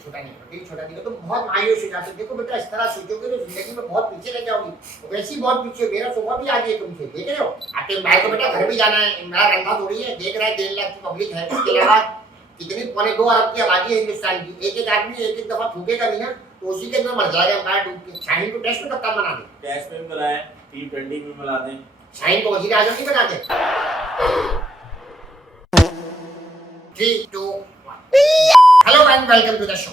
छोटा नहीं करती, छोटा नहीं तो बहुत मायूस हो जाते। देखो बेटा इस तरह सोचोगे तो जिंदगी में बहुत पीछे रह जाओगी। तो वैसे ही बहुत पीछे हो, मेरा सोफा भी आगे है तुमसे, देख रहे हो? आते भाई को बेटा घर भी जाना है, मेरा रंगा थोड़ी है, देख रहा है 1.5 लाख की पब्लिक है। इसके अलावा कितनी पौने 2 अरब की आबादी है हिंदुस्तान की। एक-एक आदमी एक-एक दफा थूकेगा भी ना तो उसी के अंदर मर जाएगा एम्पायर डूब के। शाहीन को टेस्ट में कप्तान बना दे। टेस्ट में भी मिलाएं, T20 में मिला दें। शाहीन को वजीर आजम नहीं बना दे। 3, 2, 1 hello and welcome to the show.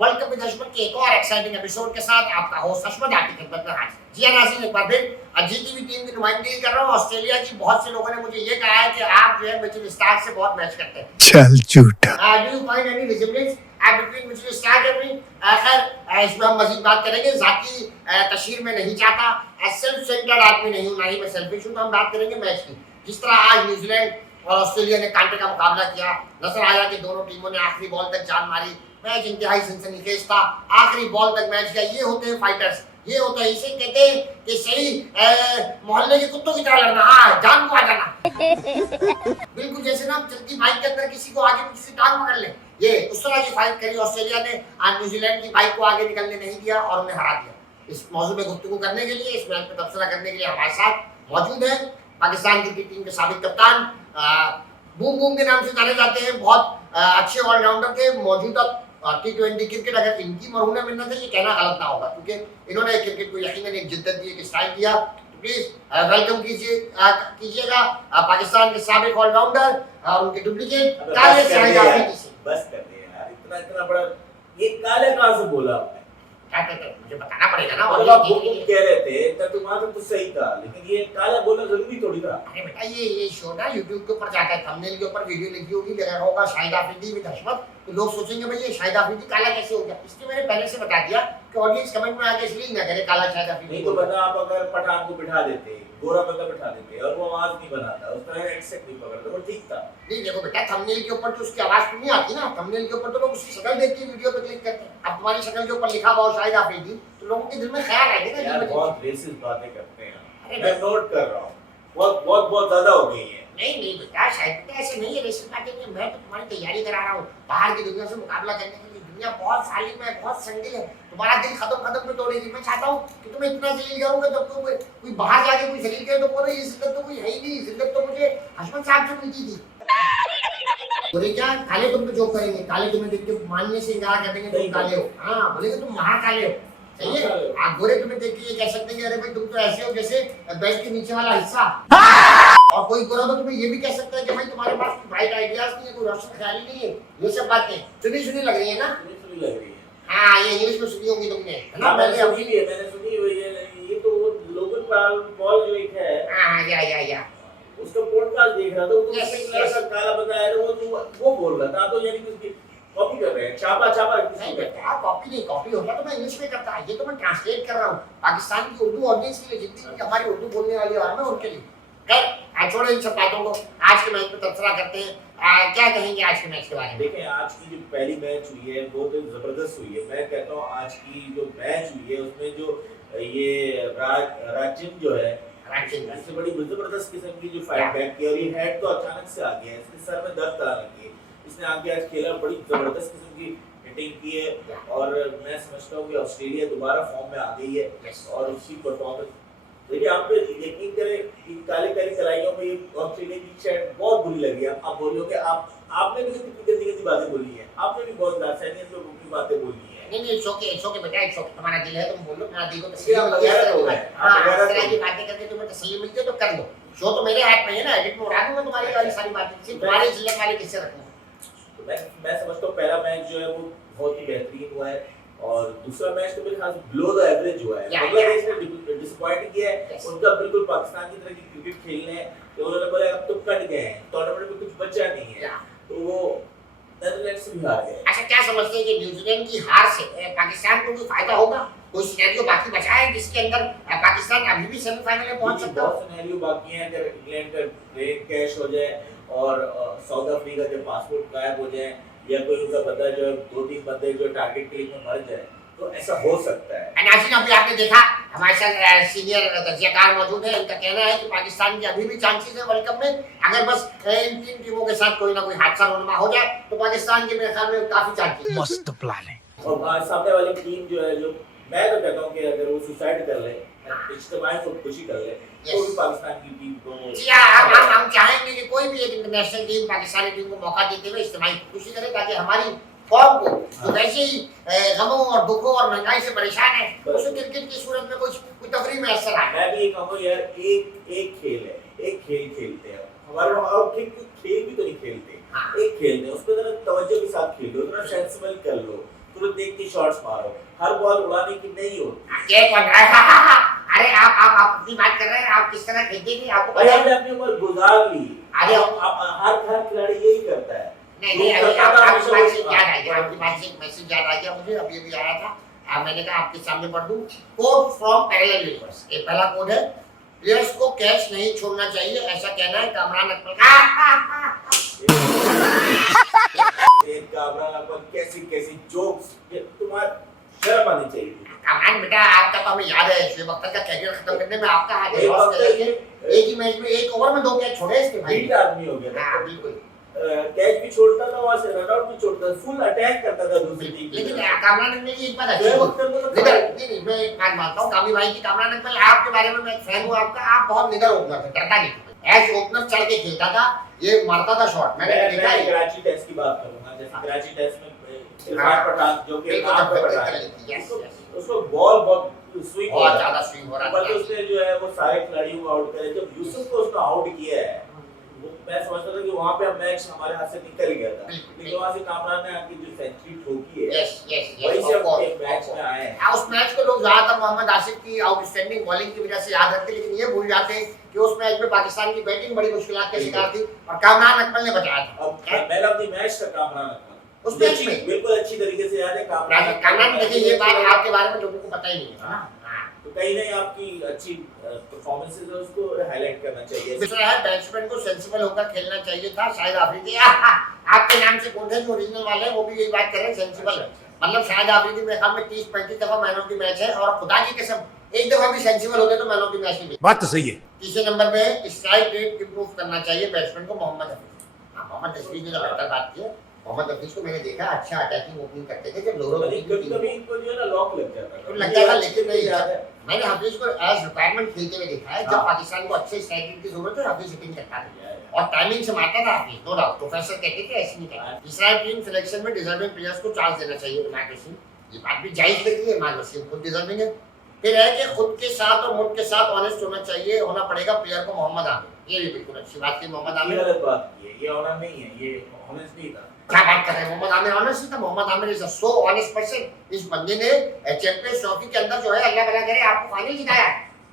Welcome to the show के एक और एक्साइटिंग एपिसोड के साथ आपका होस्ट हशमत आपकी खिदमत में हाजिर। जी हां नाज़रीन, एक बार फिर जीटीवी टीम की नुमाइंदगी कर रहा हूं। ऑस्ट्रेलिया की बहुत से लोगों ने मुझे ये कहा है कि आप जो है मिचेल स्टार्क से बहुत मैच करते हैं। चल झूठा। Do you find any resemblance between Mitchell Starc and me? खैर इसमें हम मजीद बात करेंगे। जाती तशहीर में नहीं चाहता, सेल्फ सेंटर्ड आदमी नहीं हूं, ना ही मैं सेल्फिश हूं। तो हम बात करेंगे मैच की। जिस तरह आज न्यूजीलैंड और ऑस्ट्रेलिया ने कांटे का मुकाबला किया, नजर आया कि दोनों टीमों ने आखिरी बॉल तक जान मारी। मैच इंतहाई सनसनीखेज था, आखिरी बॉल तक मैच गया। ये होते हैं फाइटर्स, ये होता है, इसे कहते हैं कि सही मोहल्ले के कुत्तों की तरह लड़ना। हाँ, जान को आ जाना। बिल्कुल जैसे ना चलती बाइक के अंदर किसी को आगे पीछे से टांग पकड़ ले, ये उस तरह की फाइट करी ऑस्ट्रेलिया ने। आज न्यूजीलैंड की बाइक को आगे निकलने नहीं दिया और उन्हें हरा दिया। इस मौजूद में गुफ्तगू करने के लिए, इस मैच पर तबसरा करने के लिए हमारे साथ मौजूद है पाकिस्तान क्रिकेट टीम के साबिक कप्तान, बूम बूम के नाम से जाने जाते हैं, बहुत अच्छे ऑलराउंडर थे। मौजूदा T20 क्रिकेट अगर इनकी मरहूना मिन्नत है ये कहना गलत ना होगा, क्योंकि इन्होंने क्रिकेट को यकीनन एक जिद्दत दी, एक स्टाइल दिया। तो प्लीज वेलकम कीजिएगा पाकिस्तान के साबिक ऑलराउंडर और उनके डुप्लीकेट काले शाहिद आफरीदी से। बस कर दे यार, इतना बड़ा ये काले कहां से बोला आपने? क्या कहते हैं, मुझे बताना पड़ेगा ना। मतलब आप वो कह रहे थे तब तुम्हारा तो सही था, लेकिन ये काला बोलना जरूरी थोड़ी था। अरे बेटा ये शो ना YouTube के ऊपर जाता है, थंबनेल के ऊपर वीडियो लिखी होगी, लगा होगा शाहिद आफरीदी विद हशमत, तो लोग सोचेंगे भाई ये शाहिद आफरीदी काला कैसे हो गया। इसलिए मैंने पहले से बता दिया कि ऑडियंस कमेंट में आके इसलिए ना करे काला शाहिद आफरीदी। नहीं तो बता, आप अगर पठान को बिठा देते, गोरा बंदा बिठा देते और वो आवाज नहीं बनाता, उस तरह एक्सेंट नहीं पकड़ता, वो ठीक था। नहीं देखो बेटा, थंबनेल के ऊपर तो उसकी आवाज तो नहीं आती ना। थंबनेल के ऊपर तो लोग उसकी शक्ल देख के वीडियो पे क्लिक करते हैं। अब तुम्हारी शक्ल के ऊपर लिखा हुआ शाहिद आफरीदी तो लोगों के दिल में ख्याल आएगा ना। यार बहुत रेसिस्ट बातें करते हैं, अरे मैं नोट कर रहा हूं, बहुत ज्यादा हो गई है। नहीं बेटा, शायद बेटा ऐसे नहीं है। रेसिस्ट बातें नहीं, मैं तो तुम्हारी तैयारी करा रहा हूँ बाहर की दुनिया से मुकाबला करने के लिए। दुनिया बहुत सालिम है, बहुत संगीन है, तुम्हारा दिल खत्म पे तोड़ेगी। मैं चाहता हूँ कि तुम्हें इतना जलील करूंगा जब कोई बाहर जाके कोई जलील करे तो बोलो ये जिद्दत तो कोई है ही नहीं। जिद्दत तो मुझे हशमत साहब से मिलती थी। बोले क्या काले तुम पे जोक करेंगे, काले तुम्हें देख के मानने से इनकार कर देंगे तुम काले हो। हाँ बोलेंगे तुम महाकाले हो, सही है। आप गोरे तुम्हें देख के ये कह सकते हैं कि अरे भाई तुम तो ऐसे हो जैसे बेल्ट के नीचे वाला हिस्सा। और कोई गोरा तो तुम्हें ये भी कह सकता है कि भाई तुम्हारे पास ब्राइट आइडियाज नहीं है, कोई रोशन ख्याल ही नहीं है। ये सब बातें सुनी लग रही है ना। सुनी लग रही है। हाँ ये इंग्लिश में सुनी होंगी तुमने, है ना? मैंने सुनी भी है, मैंने सुनी हुई है। ये तो लोगन पॉल जो एक है, हाँ या उसका पॉडकास्ट देख रहा था, वो तो एक लड़का काला बताया था, वो बोल रहा था, तो यानी कि उसकी कॉपी कर रहे हैं, छापा नहीं बेटा, कॉपी होता तो मैं इंग्लिश में करता। ये तो मैं ट्रांसलेट कर रहा हूँ पाकिस्तान की उर्दू ऑडियंस के लिए, जितनी हमारी उर्दू बोलने वाली है उनके लिए। खैर छोड़ो इन सब बातों को, आज के मैच पे तबसरा करते हैं। क्या कहेंगे आज के मैच के बारे में? देखें, आज की जो पहली मैच हुई है वो तो जबरदस्त हुई है। मैं कहता हूँ आज की जो मैच हुई है उसमें जो ये राजिम जो है, इससे बड़ी जबरदस्त किस्म की जो फाइट बैक की, और ये हेड तो अचानक से आ गया है, इसके सर में दर्द आ लगी है, इसने आगे आज खेला, बड़ी जबरदस्त किस्म की हिटिंग की है। और मैं समझता हूँ कि ऑस्ट्रेलिया दोबारा फॉर्म में आ गई है और उसकी परफॉर्मेंस देखिए। आप यकीन करें इन काले कलाइयों में ऑस्ट्रेलिया की शायद बहुत बुरी लगी है। आप बोल रहे हो कि आपने भी कितनी गंदी बातें बोली है, आपने भी बहुत लासानियत से की बातें बोली है। नहीं इट्स ओके बेटा, इट्स ओके। तुम्हारा दिल है तुम बोलो, तुम्हारा दिल को तसल्ली मिलती है। हां इस तरह की बातें करके तुम्हें तसल्ली मिलती है तो कर लो। शो तो मेरे हाथ में है ना, एडिट में उड़ा दूंगा तुम्हारी वाली सारी बातें, सिर्फ तुम्हारी जिल्लत वाली किससे रखूं। तो मैं समझता हूं पहला मैच जो है वो बहुत ही बेहतरीन हुआ है, और दूसरा मैच तो मेरे ख्याल से बिलो द एवरेज हुआ है। बांग्लादेश ने डिसअपॉइंट किया है, उनका बिल्कुल पाकिस्तान की तरह की क्रिकेट खेलने है, तो उन्होंने बोला अब तो कट गए हैं, टूर्नामेंट में कुछ बचा नहीं है, तो वो नेदरलैंड्स से भी हार गए। अच्छा क्या समझते हैं कि न्यूजीलैंड की हार से पाकिस्तान को कोई फायदा होगा? कोई सिनेरियो बाकी बचा है जिसके अंदर पाकिस्तान अभी भी सेमीफाइनल में पहुंच सकता है? बहुत सिनेरियो बाकी हैं। अगर इंग्लैंड का ट्रेन कैश हो जाए और साउथ अफ्रीका के पासपोर्ट गायब हो जाए, या कोई उनका बंदा जो है 2-3 बंदे जो टारगेट के लिए मर जाए, तो ऐसा हो सकता है। नाज़रीन, अभी आपने देखा हमारे साथ सीनियर तज्जियाकार मौजूद है। इनका कहना है कि पाकिस्तान के अभी भी चांसेस है वर्ल्ड कप में। अगर बस इन 3 टीमों के साथ कोई ना कोई हादसा रोनमा हो जाए तो पाकिस्तान के मेरे ख्याल में काफी चांसेस है। मस्त प्लान है। और सामने वाली टीम जो है, जो मैं तो कहता हूँ कि अगर वो सुसाइड कर ले, इज्तिमाई खुदकुशी कर ले, तो भी पाकिस्तान की टीम को जी हाँ, हम चाहेंगे कि कोई भी एक इंटरनेशनल टीम पाकिस्तानी टीम को मौका देते हुए इज्तिमाई खुदकुशी करे, ताकि हमारी फॉर्म को जो वैसे ही गमों और दुखों और महंगाई से परेशान है, उसे क्रिकेट की सूरत में कोई तफरीह में असर आए। मैं भी ये कहूँगा यार, एक खेल है, एक खेल खेलते हैं हमारे लोग, खेल भी तो नहीं खेलते, एक खेलते हैं, उसमें जरा तवज्जो के साथ खेलो, जरा सेंसिबल कर लो, तुरंत देख के शॉट्स मारो, हर बॉल उड़ाने की नहीं होती। ये कौन रहा है? अरे आप अपनी बात कर रहे हैं, आप किस तरह खेलते हैं आपको पता है? हमने अपनी उम्र गुजार ली। अरे हर खिलाड़ी यही करता है। नहीं, अभी आपकी बात से याद आ गया, आपकी बात से एक मैसेज याद आ गया मुझे, अभी अभी आया था। मैंने कहा आपके सामने पढ़ दूं। कोड फ्रॉम पैरेलल यूनिवर्स, ये पहला कोड है। प्लेयर्स को कैच नहीं छोड़ना चाहिए, ऐसा कहना है कामरान अकमल का। कामरान अकमल कैसी जोक्स, ये तुम्हारा शर्म आनी चाहिए। कामरान बेटा, आपका तो हमें याद है, शुएब अख्तर का कैरियर खत्म करने में आपका हाथ है। एक ही मैच में, एक ओवर में 2 कैच छोड़े इसके भाई। बीट आदमी हो गया। हां बिल्कुल। कैच भी छोड़ता था, वहां से रन आउट भी छोड़ता था, फुल अटैक करता था दूसरी टीम। लेकिन कामरान अकमल की एक बात अच्छी नहीं, मैं एक बात मानता हूं कामी भाई की, कामरान अकमल आपके बारे में मैं फैन हूं आपका, आप बहुत निडर ओपनर थे, डरता नहीं, एज ओपनर चढ़ के खेलता था, ये मारता था शॉट। मैंने देखा है कराची टेस्ट की बात करूंगा, जैसे कराची टेस्ट में इरफान पठान जो कि नाम पे पठान, उसको बॉल बहुत स्विंग, बहुत ज्यादा स्विंग हो रहा था, बल्कि उसने जो है वो सारे खिलाड़ियों को आउट करे। जब यूसुफ को उसने आउट किया है, वो मैं समझता था कि वहां पे मैच हमारे हाथ से निकल गया था, लेकिन वहां से कामरान ने आके जो सेंचुरी ठोकी है, वही से हम एक मैच में आए हैं। उस मैच को लोग ज्यादातर मोहम्मद आसिफ की आउटस्टैंडिंग बॉलिंग की वजह से याद रखते हैं, लेकिन ये भूल जाते हैं कि उस मैच में पाकिस्तान की बैटिंग बड़ी मुश्किलात का शिकार थी और कामरान अकमल ने बचाया था। और मैन ऑफ द मैच था कामरान अकमल उस मैच में, बिल्कुल अच्छी तरीके से याद है कामरान। देखिए ये बात आपके बारे में लोगों को पता ही नहीं है ना, तो कहीं नहीं आपकी अच्छी परफॉर्मेंसेस है, उसको हाईलाइट करना चाहिए। दूसरा है बैट्समैन को सेंसिबल होकर खेलना चाहिए था। शाहिद आफरीदी आपके नाम से कौन है जो ओरिजिनल वाले हैं, वो भी यही बात कर रहे हैं, सेंसिबल है। मतलब शाहिद आफरीदी मेरे ख्याल में 30-35 दफा मैन ऑफ द मैच है, और खुदा की कसम एक दफा भी सेंसिबल होते तो मैन ऑफ द मैच नहीं। बात तो सही है। तीसरे नंबर पे स्ट्राइक रेट इंप्रूव करना चाहिए बैट्समैन को, मोहम्मद हफीज। मोहम्मद हफीज ने बेहतर बात की है। मोहम्मद हफीज को मैंने देखा अच्छा अटैकिंग ओपनिंग करते थे, जब लोरो कभी इनको जो है ना लॉक लग जाता था, लेकिन नहीं याद है, मैंने हफीज को एज रिक्वायरमेंट खेलते हुए देखा है। जब पाकिस्तान को अच्छे स्ट्राइक रेट की जरूरत है, हफीज हिटिंग करता था और टाइमिंग से मारता था हफीज, नो डाउट। प्रोफेसर कहते थे ऐसे नहीं कहते। तीसरा टीम सिलेक्शन में डिजर्विंग प्लेयर्स को चांस देना चाहिए, इमाद वसीम। ये बात भी जायज लगी है, इमाद वसीम खुद डिजर्विंग है। फिर है कि खुद के साथ और मुल्क के साथ ऑनेस्ट होना चाहिए, होना पड़ेगा प्लेयर को। मोहम्मद आमिर, ये भी बिल्कुल अच्छी बात की। मोहम्मद आमिर गलत बात की है, ये ऑनर नहीं है, ये ऑनेस्ट नहीं था। क्या बात कर रहे हैं? मोहम्मद आमिर ऑनेस्ट नहीं था। Mohammad Aamir is a so honest person. इस बंदे ने चैंपियंस ट्रॉफी के अंदर जो है, अल्लाह भला करे, आपको फाइनल जिताया।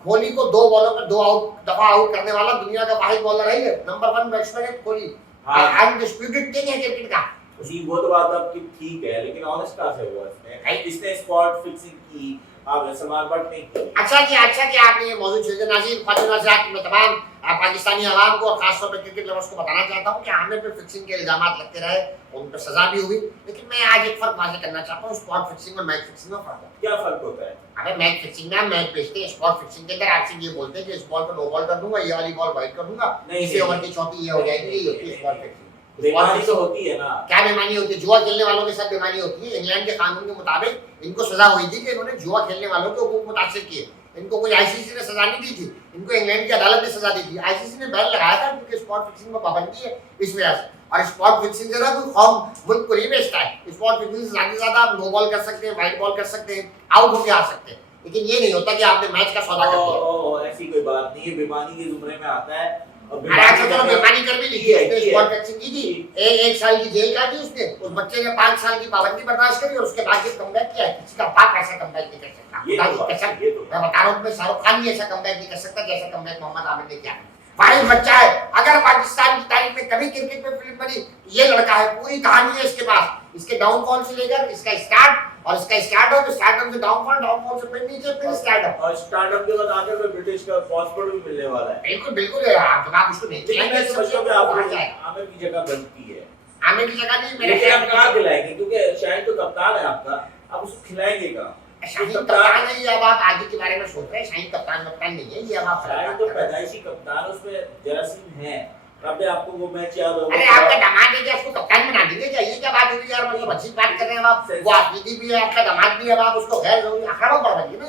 कोहली को 2 बॉलों पर 2 दफा आउट करने वाला दुनिया का वाहिद बॉलर है ये, नंबर 1 बैट्समैन है कोहली, अनडिस्प्यूटेड किंग है क्रिकेट का। जी वो तो बात आपकी ठीक है, लेकिन ऑनेस्ट कहां से हुआ इसमें? इसने स्पॉट फिक्सिंग की, आप सलमान बट नहीं की। अच्छा कि आपने ये मौजूद छेड़े नाज़रीन, ख्वातीन हज़रात, मैं तमाम पाकिस्तानी आवाम को और खासतौर पर क्रिकेट लवर्स को बताना चाहता हूँ कि आमिर पे फिक्सिंग के इल्जामात लगते रहे, उन पर सजा भी हुई, लेकिन मैं आज एक फर्क वाज़ेह करना चाहता हूँ। स्पॉट फिक्सिंग और मैच फिक्सिंग में फर्क है। क्या फर्क होता है? अबे मैच फिक्सिंग में मैच बेचते हैं, स्पॉट फिक्सिंग के अंदर आपसे ये बोलते हैं कि इस बॉल पर नो बॉल कर दूंगा, ये वाली बॉल वाइड कर दूंगा, इसी ओवर की चौथी ये हो जाएगी, ये होती है स्पॉट फिक्सिंग। बेईमानी तो होती है ना। क्या बेईमानी होती है? जुआ खेलने वालों के साथ बेईमानी होती है। इंग्लैंड के कानून के मुताबिक इनको सजा हुई थी कि इन्होंने जुआ खेलने वालों के हुकूक मुतासिर किए। इनको कोई आईसीसी ने सजा नहीं दी थी, इनको इंग्लैंड की अदालत ने सजा दी थी। आईसीसी ने बैन लगाया था क्योंकि स्पॉट फिक्सिंग में पाबंदी है इस वजह से। और स्पॉट फिक्सिंग जरा कोई कौम मुल्क को नहीं बेचता है। स्पॉट फिक्सिंग से ज्यादा आप नो बॉल कर सकते हैं, वाइड बॉल कर सकते हैं, आउट होके आ सकते हैं, लेकिन ये नहीं होता कि आपने मैच का सौदा कर दिया। ऐसी कोई बात नहीं है, बेईमानी के जुमरे में आता है। अच्छा चलो बेईमानी कर भी ली थी, उसने स्पॉट फिक्सिंग की थी, 1 साल की जेल काटी उसने, उस बच्चे ने 5 साल की पाबंदी बर्दाश्त करी और उसके बाद ये कमबैक किया। किसी का बाप ऐसा कमबैक नहीं कर सकता। मैं बता रहा हूँ, शाहरुख खान भी ऐसा कमबैक नहीं कर सकता जैसा कमबैक मोहम्मद आमिर ने किया। वाहिद बच्चा है, अगर पाकिस्तान की तारीख में कभी क्रिकेट में फिल्म बनी, ये लड़का है, पूरी कहानी है इसके पास, इसके डाउनफॉल से लेकर इसका स्टार्ट, और इसका स्टार्टअप, स्टार्टअप से डाउनफॉल, डाउनफॉल से फिर नीचे, फिर स्टार्टअप, और स्टार्टअप के बाद आगे में ब्रिटिश का पासपोर्ट भी मिलने वाला है। बिल्कुल बिल्कुल है। आप उसको नहीं मैं समझता हूं कि आप आमिर की जगह बनती है। आमिर की जगह नहीं, मेरे लेकिन आप कहां दिलाएंगे? क्योंकि शायद तो कप्तान है आपका, आप आप उसको खिलाएंगे कहाँ? शाहीन कप्तान है ये, अब आप आगे के बारे में सोच रहे हैं। शाहीन कप्तान नहीं है ये, अब आप शाहीन तो पैदाइशी कप्तान, उसमें जरासीम है। अब आपको वो मैच याद होगा। अरे आपका दामाद है क्या, उसको कप्तान बना देंगे क्या? ये क्या बात हुई यार, मतलब अच्छी बात कर रहे हैं आप। वो आफरीदी भी है, आपका दामाद भी है, अब आप उसको गैर जरूरी अखाड़ा बढ़ रही है ना।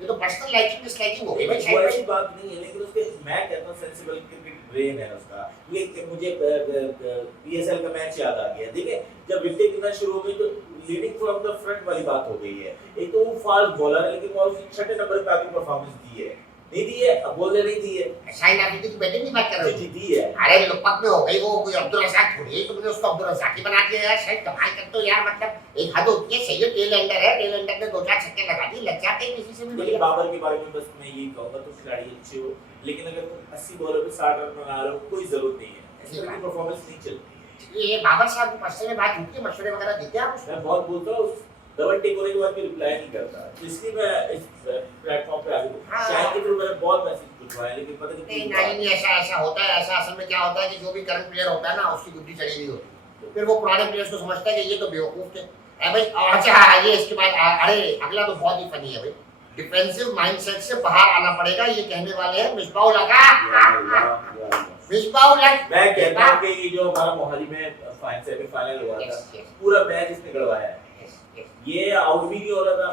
ये तो पर्सनल लाइकिंग डिसलाइकिंग हो गई भाई। शायद ऐसी बात नहीं है, लेकिन उसके मैं कहता हूं सेंसिबल क्रिकेट ब्रेन है उसका। ये मुझे पीएसएल का मैच याद आ गया। देखिए जब विकेट गिरना शुरू हो गई तो लीडिंग फ्रॉम द फ्रंट वाली बात हो गई है। एक तो वो फास्ट बॉलर है, लेकिन वो छठे नंबर पे आके परफॉर्मेंस दी है, नहीं दी है, अब बोल नहीं दी है। शाहीन आफरीदी की बैटिंग की बात कर रहे हो? जी दी है। अरे लुकपत में हो गई वो, कोई अब्दुल रज़ाक थोड़ी है, तुमने उसको अब्दुल रज़ाक ही बना दिया यार। शायद कमाल करते हो यार, मतलब एक हद होती है। सही है टेल एंडर है, टेल एंडर ने 2-4 छक्के लगा दिए, लग जाते हैं किसी से भी। देखिए बाबर के बारे में बस मैं यही कहूंगा, तुम खिलाड़ी अच्छे हो, लेकिन अगर तुम 80 बॉलों पे 60 रन बना रहे हो, कोई जरूरत नहीं है, इस तरह की परफॉर्मेंस नहीं चलती है। ये बाबर साहब की पर्सनल में बात होती है, मशवरे वगैरह देते हैं आप उसको? मैं बहुत बोलता हूँ, डबल टिक होने के बाद भी रिप्लाई नहीं करता, इसलिए मैं इस प्लेटफॉर्म पे आ गया। शायद के थ्रू मैंने बहुत मैसेज पूछवाए, लेकिन पता नहीं ऐसा होता है। ऐसा असल में क्या होता है कि जो भी करंट प्लेयर होता है ना, उसकी गुड्डी चढ़ी हुई होती है, फिर वो पुराने प्लेयर्स को समझता है कि ये तो बेवकूफ थे भाई। अच्छा ये इसके बाद अरे अगला तो बहुत ही फनी है भाई। डिफेंसिव माइंडसेट से बाहर आना पड़ेगा, ये कहने वाले हैं मिसबाह-उल हक। मिसबाह-उल हक, मैं कहता हूं कि ये जो हमारा मोहाली में सेमीफाइनल हुआ था, पूरा मैच इसने गड़वाया है। ये आउट भी नहीं हो रहा था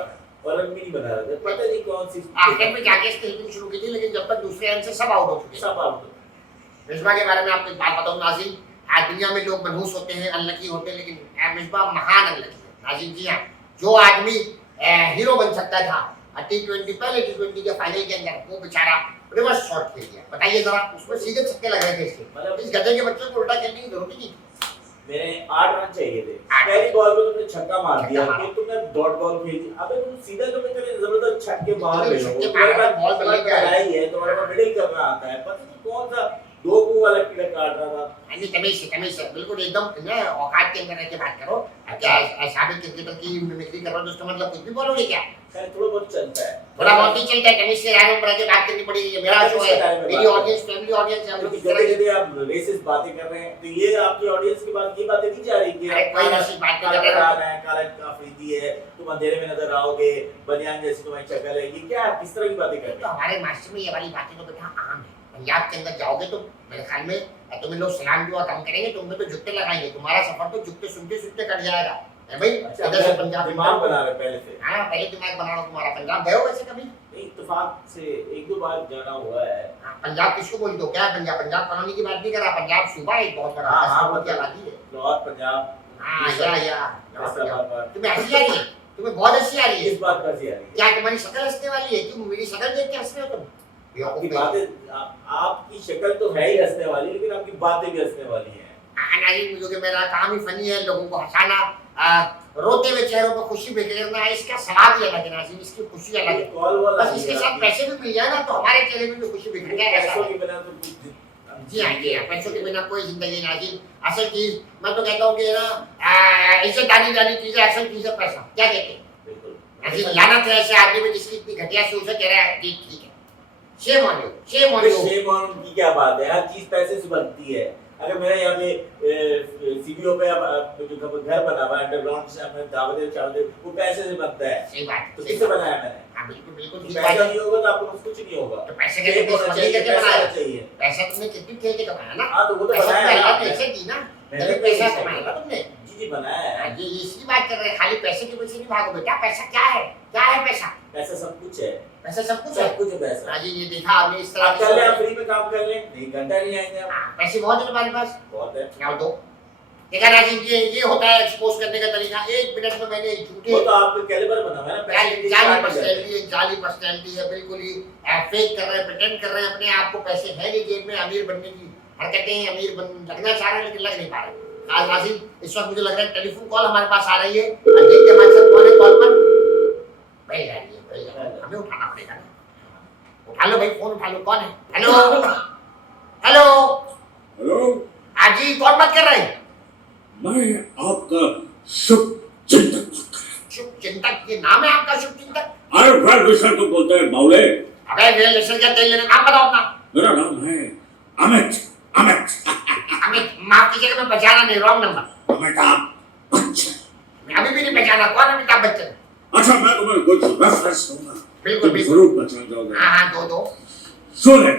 और रन भी नहीं बना रहा था, पता नहीं कौन सी आखिर में जाके इसने हिटिंग शुरू की थी, लेकिन जब तक दूसरे एंड से सब आउट हो चुके सब आउट। मिसबाह के बारे में आपको एक बात बताऊं नाज़िम, आज दुनिया में लोग मनहूस होते हैं, अनलकी होते हैं, लेकिन मिसबाह महान अनलकी है नाज़िम जी। हाँ, जो आदमी हीरो बन सकता था T20 पहले T20 के फाइनल के अंदर, वो बेचारा रिवर्स शॉट खेल दिया। बताइए जरा, उसमें सीधे छक्के लग रहे थे इसके, मतलब इस गधे के बच्चों को उल्टा खेलने की जरूरत ही नहीं। मेरे 8 रन चाहिए थे, पहली बॉल पे तुमने छक्का मार दिया, फिर तुमने डॉट बॉल खेल दी। अबे तुम सीधा तुम इतने जबरदस्त छक्के मार रहे हो, तुम्हारे पास बॉल चला के आई है, तुम्हारे पास मिडिल करना आता है, पता नहीं कौन सा दो को वाला कीड़ा काट रहा था। यानी तमीज से बिल्कुल एकदम ना औकात के अंदर रह के बात करो। क्या साबित क्रिकेटर की मिमिक्री कर रहे हो, दोस्तों मतलब कुछ भी बोलोगे क्या? खैर थोड़ा बहुत चलता है, थोड़ा बहुत ही चलता है। तमीज से यार में के बात करनी पड़ेगी। ये मेरा शो है, मेरी ऑडियंस फैमिली ऑडियंस है, हम लोग इस तरह की आप रेसिस्ट बातें कर रहे हैं, तो ये आपकी ऑडियंस के बाद ये बातें नहीं जा रही कि कोई ऐसी बात नहीं कर रहा है, काला आफरीदी है, तुम अंधेरे में नजर आओगे, बनियान जैसी तुम्हारी शक्ल है, ये क्या किस तरह की बातें कर रहे हैं? तो हमारे मास्टर में ये वाली बातें तो बेटा आम है। पंजाब के अंदर जाओगे तो मेरे ख्याल में तुम्हें लोग सलाम दुआ कम करेंगे, तुम्हें तो जुत्ते लगाएंगे, तुम्हारा सफर तो जुत्ते सुनते कट जाएगा है भाई। अच्छा, इधर से पंजाब दिमाग बना रहे पहले से। हाँ पहले दिमाग बना रहा तुम्हारा। पंजाब गए हो वैसे कभी? इत्तेफाक से एक दो बार जाना हुआ है। पंजाब किसको बोलते हो? क्या पंजाब? पंजाब कॉलोनी की बात नहीं कर रहा, पंजाब सूबा एक बहुत बड़ा बहुत की आबादी है। लाहौर पंजाब। हाँ या तुम्हें हंसी आ रही है? तुम्हें बहुत हंसी आ रही है? इस बात पर हंसी आ रही है। क्या तुम्हारी शक्ल हंसने वाली है? क्यों मेरी शक्ल देख के हंस रहे हो तुम? आपकी बातें, आपकी शक्ल तो है ही हंसने वाली, लेकिन आपकी बातें भी हंसने वाली हैं। नाज़िम मुझे मेरा काम ही फनी है, लोगों को हंसाना, रोते हुए चेहरों पर खुशी बिखेरना, इसका स्वाद ही अलग है नाज़िम, इसकी खुशी अलग है। बस इसके साथ पैसे भी मिल जाए ना तो हमारे चेहरे में भी खुशी बिखर जाए। पैसों के बिना तो जी हाँ, पैसों के बिना कोई जिंदगी नाज़िम। असल चीज मैं तो कहता हूँ कि ना इसे दानी जानी चीजें, असल चीज है पैसा। क्या कहते हैं? बिल्कुल लानत है ऐसे आदमी में जिसकी इतनी घटिया सोच है। कह रहा है ठीक है, shame on you, shame on you. Shame on की क्या बात है? हर चीज पैसे से बनती है। अगर मेरे यहाँ पे सीबीओ पे जो घर बना हुआ है अंडरग्राउंड से, हमें दावत वो पैसे से बनता है। सही बात। तो किससे बनाया मैंने? हाँ बिल्कुल बिल्कुल। पैसा नहीं होगा तो आपको कुछ नहीं होगा। तो पैसे के करके बनाया चाहिए। पैसा तुमने कितनी खेल के कमाया ना। हाँ तो वो तो बनाया पैसे दी ना, मैंने पैसा कमाया ना तुमने। जी बनाया है। ये इसी बात कर रहे हैं, खाली पैसे के पीछे नहीं भागो बेटा। पैसा क्या है? क्या है पैसा? पैसा सब कुछ है। पैसा सब कुछ है, सब कुछ है पैसा। जी ये देखा आपने इस तरह आप कर ले, आप फ्री में काम कर ले, नहीं घंटा नहीं आएंगे आप। पैसे बहुत है तुम्हारे पास, बहुत है। क्या दो देखा राजीव, ये होता है एक्सपोज करने का तरीका। 1 मिनट में मैंने झूठे, वो तो आपका कैलिबर बना हुआ है ना, जाली पर्सनैलिटी है, बिल्कुल ही फेक कर रहे हैं, प्रिटेंड कर रहे हैं अपने आप को। पैसे है नहीं जेब में, अमीर बनने की हरकतें, लगना चाह रहे हैं लेकिन लग नहीं पा रहे। आज नाज़िम इस वक्त मुझे लग रहा है टेलीफोन कॉल हमारे पास आ रही है, देखते हमारे साथ कौन है कॉल पर। भाई आ रही है, हमें उठाना पड़ेगा ना। उठा लो भाई, फोन उठा लो। कौन है? हेलो हेलो हेलो, हाँ जी, कौन बात कर रहे हैं? मैं आपका शुभ चिंतक। शुभ चिंतक? ये नाम है आपका शुभ चिंतक? अरे वेल विशर को बोलते हैं बावले। अबे वेल विशर क्या तेल लेने, नाम बताओ अपना। मेरा नाम है अमित। अमित? माफ कीजिएगा, मैं पहचाना नहीं, रॉन्ग नंबर। अमिताभ बच्चन। मैं अभी भी नहीं पहचाना, कौन अमिताभ बच्चन? अच्छा मैं तुम्हें कुछ रेफरेंस दूंगा, बिल्कुल तुम बिल्कुल। जरूर पहचान जाओगे। हाँ दो। सुने,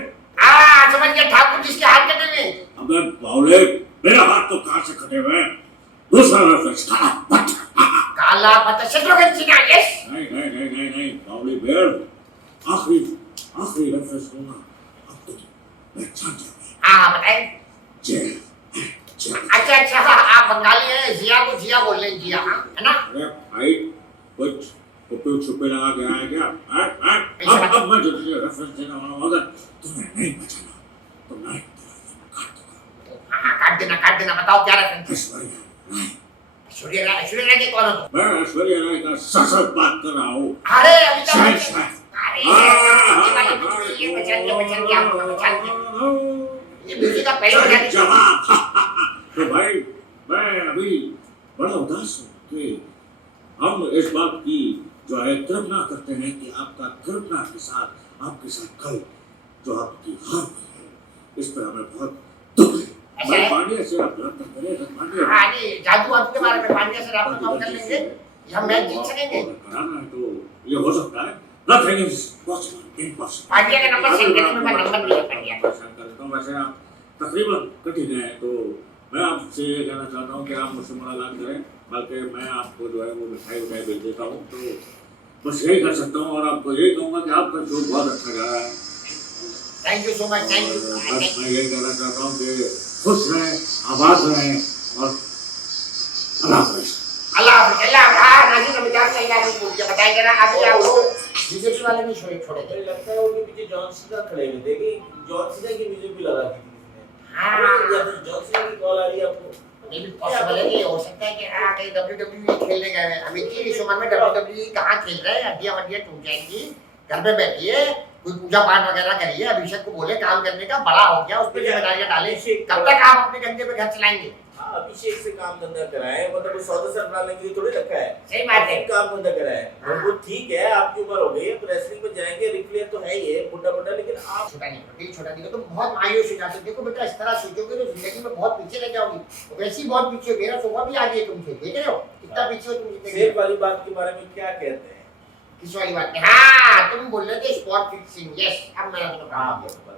समझ गया, ठाकुर जिसके हाथ कटे हुए। अबे बावले, मेरा हाथ तो कहाँ से कटे हुए हैं? दूसरा रेफरेंस, काला पत्थर। काला पत्थर, शत्रुघ्न सिन्हा, यस। नहीं, बावली बेर, आखिरी रेफरेंस दूंगा, अब तो पहचान जाओगे। बताइए। जेल। अच्छा, आप बंगाली हैं, जिया को जिया बोल रहे हैं, जिया, है ना? अरे भाई, कुछ छुपे लगा के आया क्या? अब मैं जो तुझे रेफरेंस देने वाला हूँ, अगर तुम्हें नहीं बचाना तो मैं काट देना, बताओ क्या रेफरेंस? ऐश्वर्या राय। ऐश्वर्या राय के कौन हो? मैं ऐश्वर्या राय का ससुर बात कर रहा हूँ। अरे अमिताभ बच्चन। शहंशाह। ये बचन के आप बचन के। ये म्यूजिक का पहले बजा दीजिए। जवाब। तो भाई मैं अभी बड़ा उदास हूँ कि हम इस बात की जो है कल्पना करते हैं कि आपका कल्पना के साथ आपके साथ कल जो आपकी हार हुई है, इस पर हमें बहुत दुख है। मैं पांड्या से आप रब्ता करें, पांड्या। हाँ नहीं, जादू वादू के बारे में पांड्या से रब्ता हम कर लेंगे, हम मैच जीत सकेंगे। कराना है तो ये हो सकता है। Nothing is possible, impossible। Pandya का नंबर सेंड करने में नंबर नहीं है पांड्या का। तो वैसे आप तकरीबन कठिन है, तो मैं आपसे ये कहना चाहता हूँ कि आप मुझसे मुलाकात करें, बल्कि मैं आपको जो है वो मिठाई भेज देता हूँ। तो बस यही कर सकता हूँ और आपको यही कहूँगा कि आपका शो बहुत अच्छा जा रहा है। Thank you so much, thank you. बस मैं यही कहना चाहता हूँ कि खुश रहें, आबाद रहें और अल्लाह हाफिज़। नाज़िर अमिताभ का इलाज बोल के बताया जरा, अभी आप वो बीजेपी वाले नहीं छोड़े थे। लगता है उनके पीछे जॉन सीना खड़े हुए थे कि जॉन सीना की म्यूजिक भी लगा दी थी इसने। हाँ। जॉन सीना की कॉल आ रही है आपको? ये भी पॉसिबल है, ये हो सकता है कि कहीं WWE खेलने गए हैं। अभी की इस उम्र में WWE कहाँ खेल रहे हैं? हड्डियां टूट जाएंगी। घर पे बैठिए, कोई पूजा पाठ वगैरह करिए, अभिषेक को बोले काम करने का, बड़ा हो गया, उस पर जिम्मेदारियां डाले। कब तक आप अपने कंधे पे घर चलाएंगे? हाँ, अभिषेक से काम धंधा कराए, मतलब वो सौदा संभालने के लिए थोड़ी रखा है। सही बात है। काम धंधा कराए। और वो ठीक है, आपकी उम्र हो गई है, तो रेसलिंग में जाएंगे, रिप्लेयर तो है ही है, बुड्ढा, लेकिन आप छोटा नहीं तो बहुत मायूस हो जाते। देखो बेटा, इस तरह सोचोगे तो जिंदगी में बहुत पीछे रह जाओगी। वैसे ही बहुत पीछे हो, मेरा सोफा भी आगे है तुमसे, देख रहे हो कितना पीछे हो तुम जिंदगी। सेब वाली बात के बारे में क्या कहते हैं? किस वाली बात? हाँ, तुम बोल रहे थे स्पॉट फिक्सिंग। यस, अब मैंने तुम्हें कहा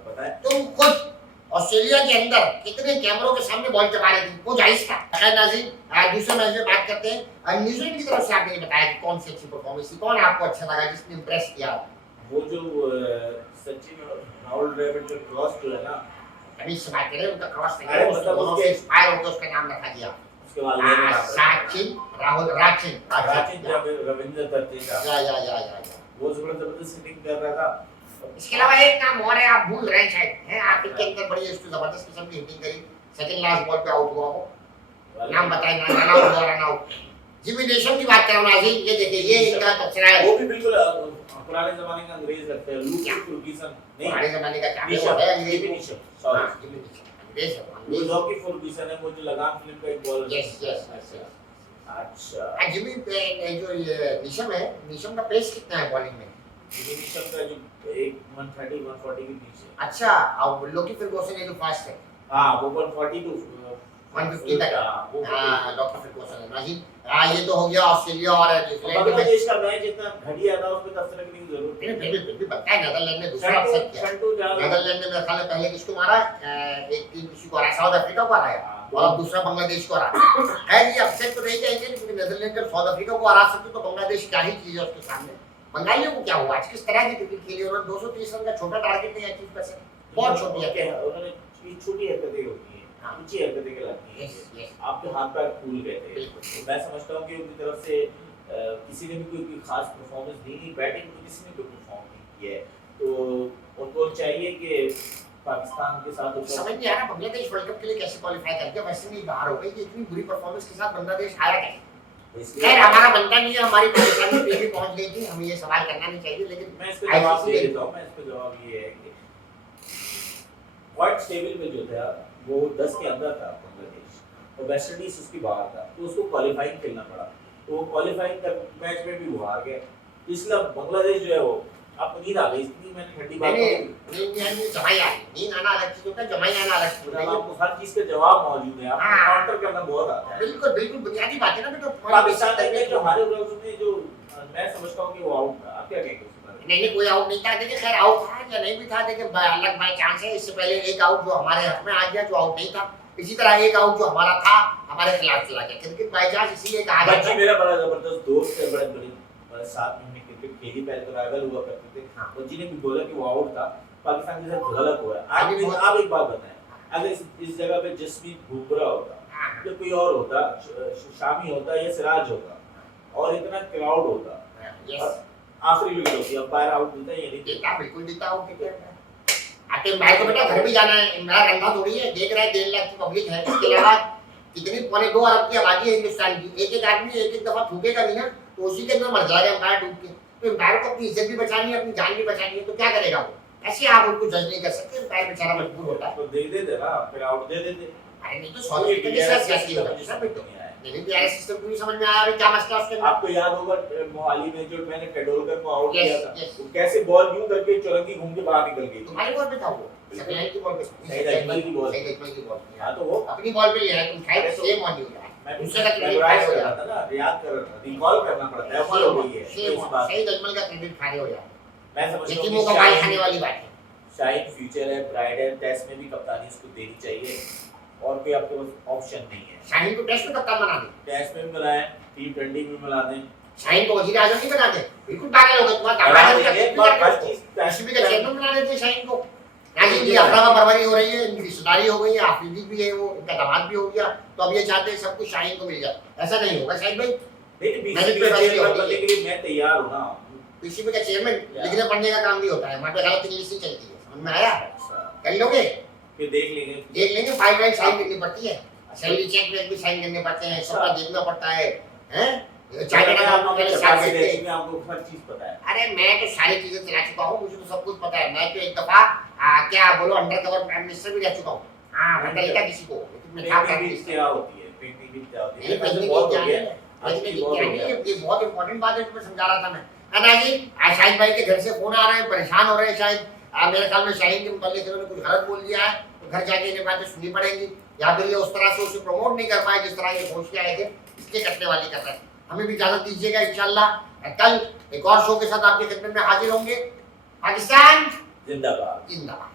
पता है। तुम खुद ऑस्ट्रेलिया के अंदर कितने कैमरों के सामने बॉल चबा रहे थे, वो जाहिर था। खैर नाज़रीन, दूसरे मैच में बात करते हैं। न्यूजीलैंड की तरफ से आपने बताया कि कौन सी अच्छी परफॉर्मेंस थी, कौन आपको अच्छा लगा, जिसने इंप्रेस किया? वो जो सचिन और राहुल द्रविड़ का क्रॉस जो है ना, अभी से बात करें, उनका क्रॉस था, अरे मतलब दोनों से इंस्पायर होकर उसका नाम रखा गया। उसके बाद सचिन राहुल राचिन रविंद्र जडेजा, या वो जबरदस्त हिटिंग कर रहा था। इसके अलावा एक नाम और है, आप भूल रहे हैं शायद, है आपके के अंदर बड़ी जबरदस्त किस्म की हिटिंग करी, सेकंड लास्ट बॉल पे आउट हुआ वो, नाम बताएं ना, रन आउट। जिमी नेशम की बात कर रहा हूं नाज़रीन, ये देखिए, ये इनका तबसरा है। वो भी बिल्कुल पुराने जमाने का अंग्रेज लगता है, लूक फर्ग्यूसन नहीं, पुराने जमाने का क्या निशम है, अंग्रेज निशम, सॉरी जिमी नेशम अंग्रेज है, वो लॉकी फर्ग्यूसन है, वो जो लगाम फिल्म का एक बॉलर। यस। अच्छा, जिमी जो ये निशम है, निशम का पेस कितना है बॉलिंग में? जिमी निशम का जो 130 140 के बीच है। अच्छा, और लोकी फर्गूसन है जो फास्ट है, हां, वो 140 टू 150 तक। वो लोकी फर्गूसन है नाज़रीन। ये तो हो गया ऑस्ट्रेलिया और न्यूजीलैंड में। बांग्लादेश का मैच इतना घटिया था, उसमें तबसरे की जरूरत फिर नहीं। भी पता है, नीदरलैंड ने दूसरा अपसेट किया। नीदरलैंड ने मेरे ख्याल में पहले किसको मारा? एक टीम किसी को हराया, साउथ अफ्रीका को हराया, और दूसरा बांग्लादेश को हराया। है ये अपसेट तो नहीं कहेंगे, क्योंकि नीदरलैंड जब साउथ अफ्रीका को हरा सकते तो बांग्लादेश क्या ही चीज है उसके सामने। बंगालियों को क्या हुआ? आज किस तरह की क्रिकेट खेली, उन्होंने 230 रन का छोटा टारगेट नहीं अचीव कर सके, बहुत छोटी है। उन्होंने छोटी हरकतें होती हैं, ऊंची हरकतें लगती हैं, आपके हाथ पैर फूल गए थे। तो मैं समझता हूं कि उनकी तरफ से किसी ने भी कोई खास परफॉर्मेंस दी नहीं, बैटिंग में किसी ने कोई परफॉर्म नहीं किया है, तो उनको चाहिए कि पाकिस्तान के साथ समझ नहीं आ रहा बांग्लादेश वर्ल्ड कप के लिए कैसे क्वालीफाई कर गया, वैसे नहीं बाहर हो गई। इतनी बुरी परफॉर्मेंस के साथ बांग्लादेश आया कैसे? खैर हमारा बनता नहीं है, हमारी परेशानी पे भी पहुंच गई थी, हमें ये सवाल करना नहीं चाहिए, लेकिन मैं इस पे जवाब दे देता हूं। मैं इस पे जवाब ये है कि पॉइंट्स टेबल में जो था वो 10 के अंदर था बांग्लादेश, और वेस्ट इंडीज उसके बाहर था, तो उसको क्वालीफाइंग खेलना पड़ा, तो वो क्वालीफाइंग मैच में भी वो हार गए, इसलिए बांग्लादेश जो है वो आपको नींद आ गई, इसलिए मैंने ठंडी बात नहीं जमाई आ गई, नींद आना अलग चीज होता है, जमाई आना अलग चीज होता है। आपको हर चीज का जवाब मौजूद है, आपको काउंटर करना बहुत आता है। बिल्कुल बुनियादी बात है ना बेटा। पाकिस्तान में जो हारे हुए उसमें जो मैं समझता हूँ कि वो आउट था। आप क्या कहेंगे उसके बारे में? नहीं कोई आउट नहीं था। देखिए खैर आउट था या नहीं भी था, देखिए अलग बाय चांस है। इससे पहले एक आउट जो हमारे हक में आ गया जो आउट नहीं था, इसी तरह एक आउट जो हमारा था हमारे खिलाफ चला गया। क्रिकेट बाय चांस इसीलिए कहा जाता बच्ची है। मेरा बड़ा जबरदस्त दोस्त है, बड़े साथ में हमने क्रिकेट खेली, पहले तो राइवल हुआ करते थे। हाँ। बच्ची ने भी बोला कि वो आउट था, पाकिस्तान के साथ गलत हुआ है। बहुत- आप एक बात बताएं, अगर इस जगह पे जसप्रीत बुमराह होता हाँ, या कोई और होता, शामी होता या सिराज होता और इतना क्राउड होता, यस और आखिरी विकेट होती, अंपायर आउट देता या नहीं देता? देता, बिल्कुल देता हूँ क्रिकेट में। आके मैं तो बेटा घर भी जाना है, मेरा रंगा थोड़ी है। देख रहा है 1.5 लाख की पब्लिक है, इसके अलावा कितनी 2.25 अरब की आबादी है हिंदुस्तान की। एक आदमी एक दफा थूकेगा नहीं ना तो उसी के अंदर मर जाएगा एम्पायर डूब के। तो एम्पायर को अपनी इज्जत भी बचानी है, अपनी जान भी बचानी है, तो क्या करेगा वो? ऐसे आप उनको जज नहीं कर सकते। एम्पायर बेचारा मजबूर होता है। तो दे देते ना, फिर आउट दे देते। अरे नहीं तो 100 विकेट के साथ कैसे होगा ना बेटो? नहीं यार सिस्टम पूरी समझ में आया अभी क्या मसला उसके अंदर। आपको याद होगा मोहाली में जो मैंने टेंडुलकर को आउट Yes, किया था, yes. वो कैसे बॉल यूं करके चौरंगी घूम के बाहर निकल गई। तुम्हारी बॉल पे था वो, सफेद की बॉल पे, सही अजमल की बॉल। सही अजमल की बॉल। हाँ तो वो अपनी बॉल पे लिया है तुम, शायद सेम ऑन यू यार। मैं दूसरे का क्रेडिट मेमोराइज खा कर रहे हो रहा यार। था ना, याद कर रहा था, रिकॉल करना पड़ता है, फॉलो हो गई है सेम इस बात। सही अजमल का क्रेडिट खा रहे हो यार। मैं समझता लेकिन हूँ वो कि कमाल खाने वाली बात है। शाहिद फ्यूचर है, ब्राइड है, टेस्ट में भी कप्तानी उसको देनी चाहिए और कोई आपके पास ऑप्शन नहीं है। शाहीन को टेस्ट में कप्तान बना दे, टेस्ट में भी मिलाएं, T20 में मिला दें, शाहीन को वजीर आजम नहीं बना दे, बिल्कुल पागल हो गए तुम्हारा बना दामाद देंगे, का पर हर चीज एसपी का चेयरमैन बना देते शाहीन को। यानी ये अफरा बरवरी हो रही है, इनकी रिश्तेदारी हो गई है, आफरीदी भी है वो, इनका दामाद भी हो गया, तो अब ये चाहते हैं सब कुछ शाहीन को मिल जाए। ऐसा नहीं होगा शाहीन भाई। नहीं मैंने बीसीबी तो का फैसले चेयरमैन होती बनने है। के लिए मैं तैयार हूं ना। पीसीबी का चेयरमैन या। लिखने पढ़ने का काम भी होता है, वहाँ पे गलत इंग्लिश ही चलती है, समझ में आया? अच्छा, कर लोगे? फिर देख लेंगे। देख लेंगे, 5 लाइन साइन करनी पड़ती है, सैलरी चेक में भी साइन करने पड़ते हैं, सबका देखना पड़ता है, हैं? चार्टर्ड अकाउंटेंट के साथ बैठते हैं। में आपको हर चीज पता है। अरे मैं तो सारी चीजें चला चुका हूँ, मुझे तो सब कुछ पता है। मैं तो एक दफा क्या बोलो अंडर कवर प्राइम मिनिस्टर भी रह चुका हूँ। हाँ मैं लिखा किसी को, लेकिन मैं था प्राइम पेंटिंग मिनिस्टर। क्या होती है? पेंटिंग क्या होती है? नहीं वैसे पढ़ने बहुत की हो क्या गया है, आज पढ़ने की की बहुत क्या हो नहीं, गया। ये बहुत इंपॉर्टेंट बात है, तुम्हें समझा रहा था मैं। है ना जी? शाहिद भाई के घर से फोन आ रहे हैं, परेशान हो रहे हैं शायद। मेरे ख्याल में शाहिद के मुतालिक इन्होंने कुछ गलत बोल दिया है, तो घर जाके इन्हें बातें सुननी पड़ेंगी, या फिर ये उस तरह से उसे प्रमोट नहीं कर पाए जिस तरह ये सोच के आए थे, इसलिए कटने वाली कर रहे हैं। हमें भी इजाजत दीजिएगा, इंशाल्लाह कल एक और शो के साथ आपकी खिदमत में हाजिर होंगे। पाकिस्तान जिंदाबाद। जिंदाबाद।